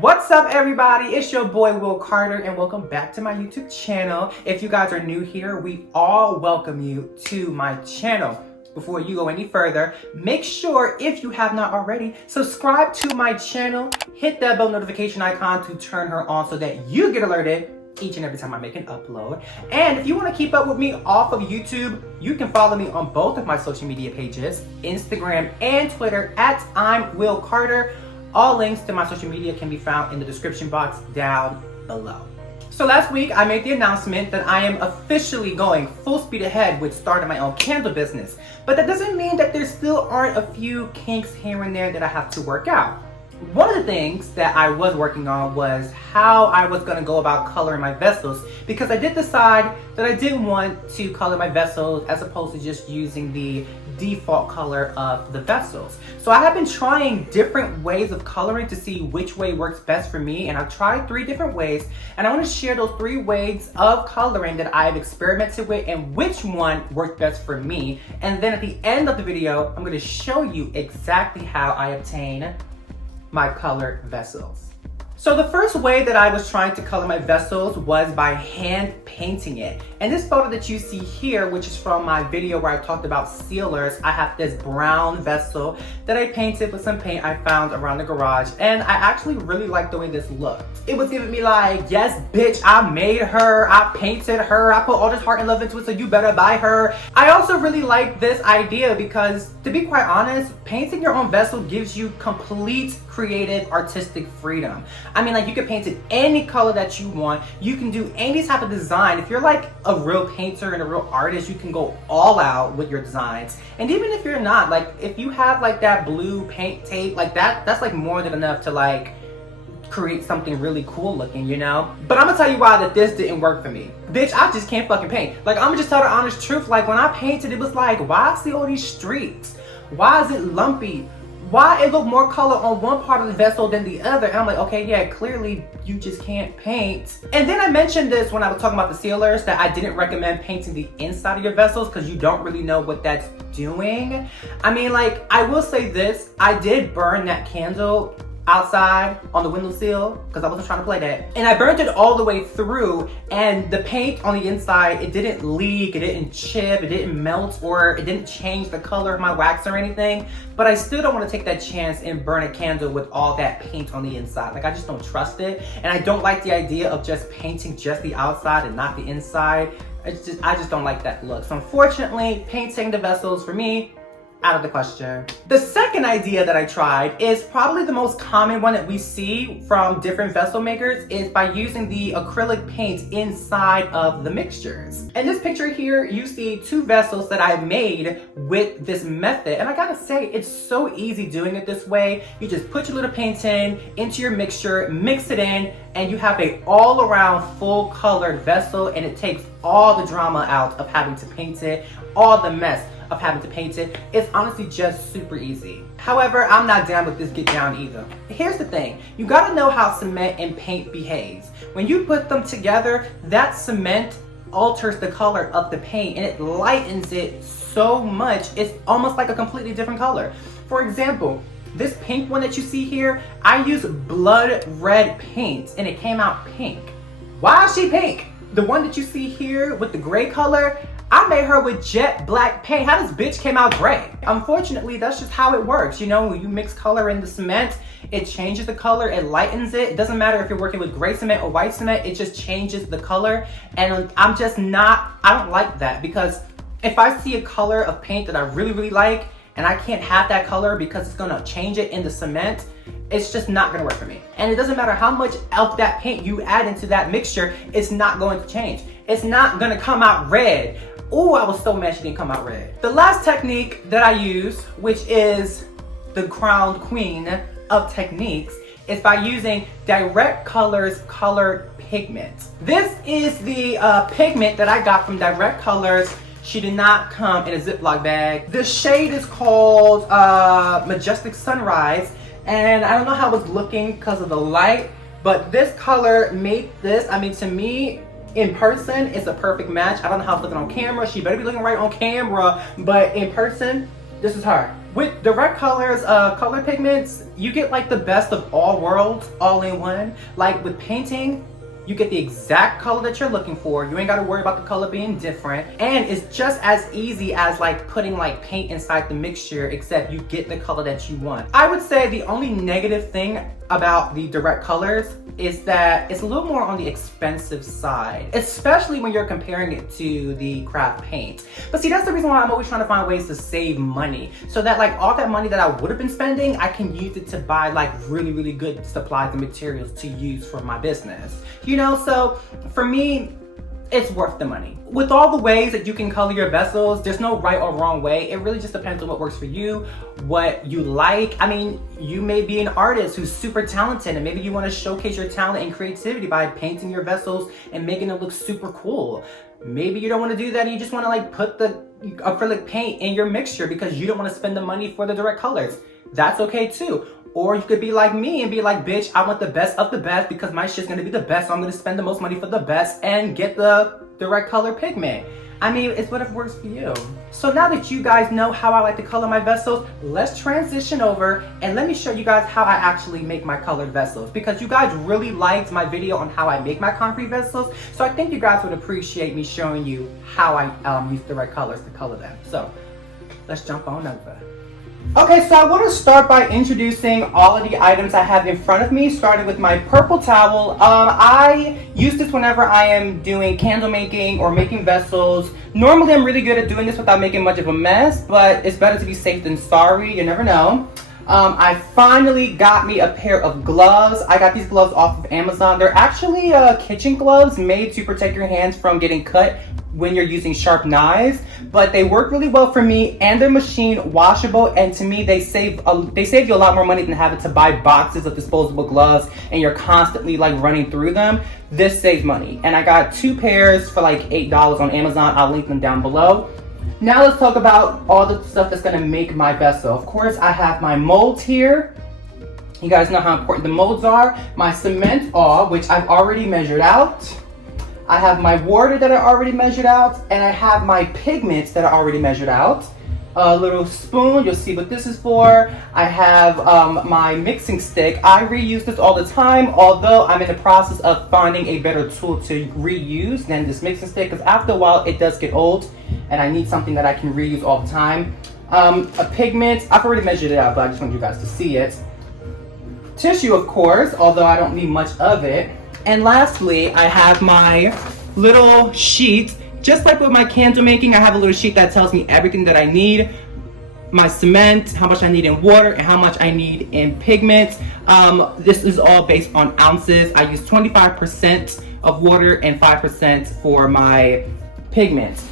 What's up, everybody? It's your boy Will Carter and welcome back to my YouTube channel. If you guys are new here, we all welcome you to my channel. Before you go any further, make sure, if you have not already, subscribe to my channel, hit that bell notification icon to turn her on so that you get alerted each and every time I make an upload. And if you want to keep up with me off of YouTube, you can follow me on both of my social media pages, Instagram and Twitter at I'm Will Carter. All links to my social media can be found in the description box down below. So last week I made the announcement that I am officially going full speed ahead with starting my own candle business. But that doesn't mean that there still aren't a few kinks here and there that I have to work out. One of the things that I was working on was how I was going to go about coloring my vessels, because I did decide that I did want to color my vessels as opposed to just using the default color of the vessels. So I have been trying different ways of coloring to see which way works best for me, and I've tried 3 different ways, and I want to share those 3 ways of coloring that I've experimented with and which one worked best for me. And then at the end of the video, I'm going to show you exactly how I obtain my colored vessels. So the first way that I was trying to color my vessels was by hand painting it. And this photo that you see here, which is from my video where I talked about sealers, I have this brown vessel that I painted with some paint I found around the garage, and I actually really like the way this looked. It was giving me like, yes bitch, I made her, I painted her, I put all this heart and love into it, so you better buy her. I also really like this idea because, to be quite honest, painting your own vessel gives you complete creative artistic freedom. I mean, like, you can paint it any color that you want. You can do any type of design. If you're like a real painter and a real artist, you can go all out with your designs. And even if you're not, like, if you have like that blue paint tape, like that's like more than enough to like create something really cool looking, you know? But I'm gonna tell you why that this didn't work for me. Bitch, I just can't fucking paint. Like, I'm gonna just tell the honest truth. Like, when I painted, it was like, why I see all these streaks? Why is it lumpy? Why it look more color on one part of the vessel than the other? And I'm like, okay, yeah, clearly you just can't paint. And then I mentioned this when I was talking about the sealers, that I didn't recommend painting the inside of your vessels because you don't really know what that's doing. I mean, like, I will say this, I did burn that candle outside on the windowsill because I wasn't trying to play that, and I burned it all the way through, and the paint on the inside, it didn't leak, it didn't chip, it didn't melt, or it didn't change the color of my wax or anything. But I still don't want to take that chance and burn a candle with all that paint on the inside. Like, I just don't trust it, and I don't like the idea of just painting just the outside and not the inside. I just don't like that look. So unfortunately, painting the vessels for me, out of the question. The second idea that I tried is probably the most common one that we see from different vessel makers, is by using the acrylic paint inside of the mixtures. In this picture here, you see 2 vessels that I made with this method, and I gotta say, it's so easy doing it this way. You just put your little paint into your mixture, mix it in, and you have a all-around full colored vessel, and it takes all the drama out of having to paint it, all the mess of having to paint it. It's honestly just super easy. However, I'm not down with this get down either. Here's the thing, you gotta know how cement and paint behaves. When you put them together, that cement alters the color of the paint and it lightens it so much, it's almost like a completely different color. For example, this pink one that you see here, I used blood red paint and it came out pink. Why is she pink? The one that you see here with the gray color, I made her with jet black paint. How does bitch came out gray? Unfortunately, that's just how it works. You know, when you mix color in the cement, it changes the color, it lightens it. It doesn't matter if you're working with gray cement or white cement, it just changes the color. And I don't like that, because if I see a color of paint that I really, really like, and I can't have that color because it's gonna change it in the cement, it's just not gonna work for me. And it doesn't matter how much of that paint you add into that mixture, it's not going to change. It's not gonna come out red. Oh, I was so mad she didn't come out red. The last technique that I use, which is the crowned queen of techniques, is by using Direct Colors colored pigment. This is the pigment that I got from Direct Colors. She did not come in a Ziploc bag. The shade is called Majestic Sunrise, and I don't know how it's looking because of the light, but this color made this, I mean, to me, in person, it's a perfect match. I don't know how it's looking on camera. She better be looking right on camera, but in person, this is her. With direct colors, color pigments, you get like the best of all worlds all in one. Like with painting, you get the exact color that you're looking for. You ain't gotta worry about the color being different. And it's just as easy as like putting like paint inside the mixture, except you get the color that you want. I would say the only negative thing about the direct colors is that it's a little more on the expensive side, especially when you're comparing it to the craft paint. But see, that's the reason why I'm always trying to find ways to save money, so that like all that money that I would have been spending, I can use it to buy like really good supplies and materials to use for my business. You know, so for me, it's worth the money. With all the ways that you can color your vessels, there's no right or wrong way. It really just depends on what works for you, what you like. I mean, you may be an artist who's super talented and maybe you want to showcase your talent and creativity by painting your vessels and making them look super cool. Maybe you don't want to do that and you just want to like put the acrylic paint in your mixture because you don't want to spend the money for the direct colors. That's okay too. Or you could be like me and be like, bitch, I want the best of the best because my shit's gonna be the best, so I'm gonna spend the most money for the best and get the direct color pigment. I mean, it's whatever works for you. So now that you guys know how I like to color my vessels, let's transition over and let me show you guys how I actually make my colored vessels, because you guys really liked my video on how I make my concrete vessels. So I think you guys would appreciate me showing you how I use direct colors to color them. So let's jump on over. Okay, so I want to start by introducing all of the items I have in front of me, starting with my purple towel. I use this whenever I am doing candle making or making vessels. Normally I'm really good at doing this without making much of a mess, but it's better to be safe than sorry, you never know. I finally got me a pair of gloves. I got these gloves off of Amazon. They're actually kitchen gloves made to protect your hands from getting cut when you're using sharp knives, but they work really well for me and they're machine washable, and to me they save you a lot more money than having to buy boxes of disposable gloves and you're constantly like running through them. This saves money, and I got 2 pairs for like $8 on Amazon. I'll link them down below. Now let's talk about all the stuff that's gonna make my vessel. Of course, I have my molds here. You guys know how important the molds are. My cement awl, which I've already measured out. I have my water that I already measured out, and I have my pigments that I already measured out. A little spoon, you'll see what this is for. I have my mixing stick. I reuse this all the time, although I'm in the process of finding a better tool to reuse than this mixing stick, because after a while it does get old, and I need something that I can reuse all the time. A pigment, I've already measured it out, but I just want you guys to see it. Tissue, of course, although I don't need much of it. And lastly, I have my little sheet. Just like with my candle making, I have a little sheet that tells me everything that I need. My cement, how much I need in water, and how much I need in pigment. This is all based on ounces. I use 25% of water and 5% for my pigment.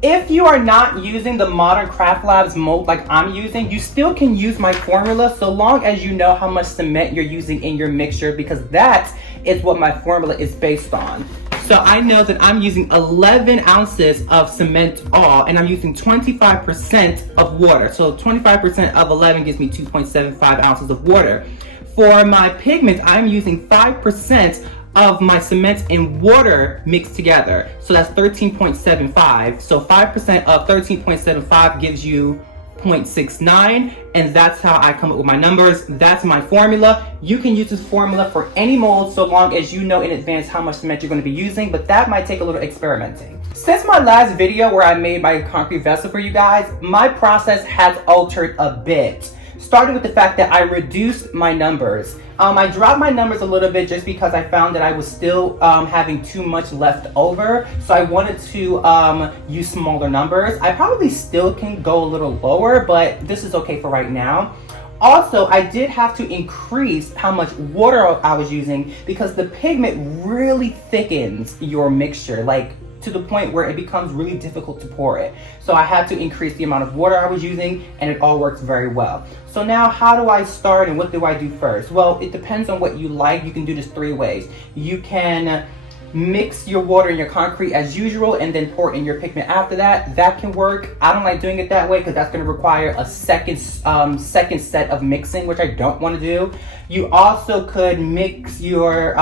If you are not using the Modern Craft Labs mold like I'm using, you still can use my formula so long as you know how much cement you're using in your mixture, because that is what my formula is based on. So I know that I'm using 11 ounces of cement all, and I'm using 25% of water. So 25% of 11 gives me 2.75 ounces of water. For my pigment, I'm using 5% of my cement and water mixed together. So that's 13.75. So 5% of 13.75 gives you 0.69, and that's how I come up with my numbers. That's my formula. You can use this formula for any mold so long as you know in advance how much cement you're going to be using, but that might take a little experimenting. Since my last video where I made my concrete vessel for you guys, my process has altered a bit. Starting with the fact that I reduced my numbers. I dropped my numbers a little bit just because I found that I was still having too much left over. So I wanted to use smaller numbers. I probably still can go a little lower, but this is okay for right now. Also, I did have to increase how much water I was using because the pigment really thickens your mixture, like to the point where it becomes really difficult to pour it. So I had to increase the amount of water I was using, and it all works very well. So now how do I start and what do I do first? Well, it depends on what you like. You can do this 3 ways. You can mix your water in your concrete as usual and then pour in your pigment after that. That can work. I don't like doing it that way because that's going to require a second set of mixing, which I don't want to do. You also could mix your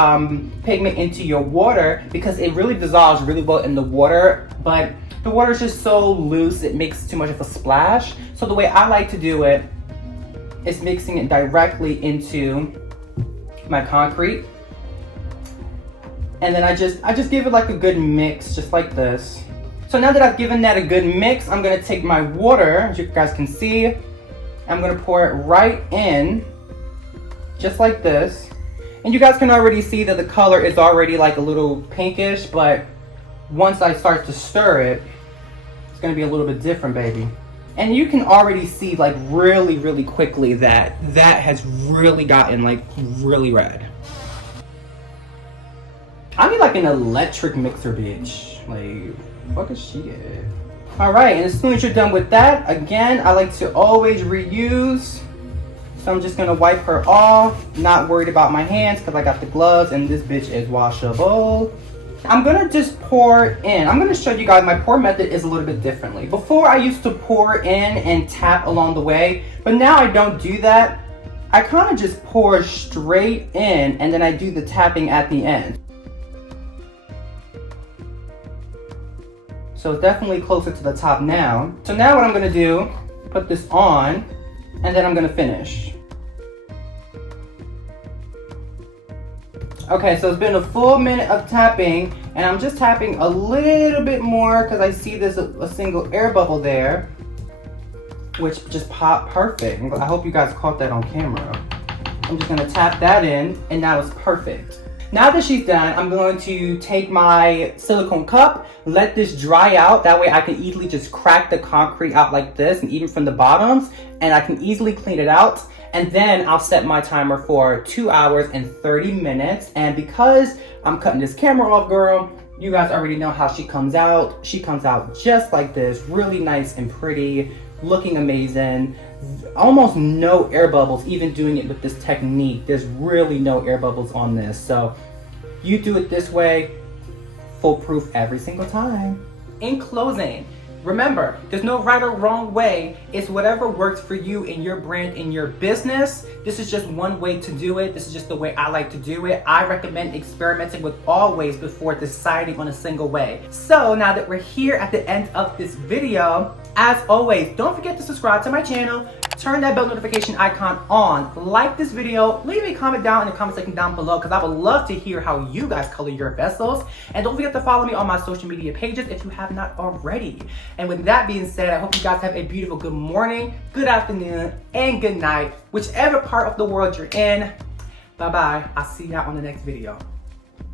pigment into your water because it really dissolves really well in the water, but the water is just so loose it makes too much of a splash. So the way I like to do it it's mixing it directly into my concrete. And then I just give it like a good mix, just like this. So now that I've given that a good mix, I'm gonna take my water, as you guys can see, I'm gonna pour it right in, just like this. And you guys can already see that the color is already like a little pinkish, but once I start to stir it, it's gonna be a little bit different, baby. And you can already see like really, really quickly that has really gotten like really red. I need like an electric mixer, bitch. Like, what is she at? All right, and as soon as you're done with that, again, I like to always reuse. So I'm just gonna wipe her off, not worried about my hands because I got the gloves and this bitch is washable. I'm gonna just pour in. I'm gonna show you guys my pour method is a little bit differently. Before I used to pour in and tap along the way, but now I don't do that. I kind of just pour straight in and then I do the tapping at the end. So it's definitely closer to the top now. So now what I'm gonna do, put this on, and then I'm gonna finish. Okay, so it's been a full minute of tapping, and I'm just tapping a little bit more because I see there's a single air bubble there, which just popped perfect. I hope you guys caught that on camera. I'm just gonna tap that in, and now it's perfect. Now that she's done, I'm going to take my silicone cup, let this dry out. That way I can easily just crack the concrete out like this, and even from the bottoms, and I can easily clean it out. And then I'll set my timer for 2 hours and 30 minutes. And because I'm cutting this camera off, girl, you guys already know how she comes out. She comes out just like this, really nice and pretty, looking amazing. Almost no air bubbles, even doing it with this technique. There's really no air bubbles on this. So you do it this way, foolproof every single time. In closing, remember, there's no right or wrong way. It's whatever works for you in your brand, in your business. This is just one way to do it. This is just the way I like to do it. I recommend experimenting with all ways before deciding on a single way. So now that we're here at the end of this video, as always, don't forget to subscribe to my channel, turn that bell notification icon on, like this video, leave a comment down in the comment section down below because I would love to hear how you guys color your vessels. And don't forget to follow me on my social media pages if you have not already. And with that being said, I hope you guys have a beautiful good morning, good afternoon, and good night, whichever part of the world you're in. Bye-bye. I'll see you out on the next video.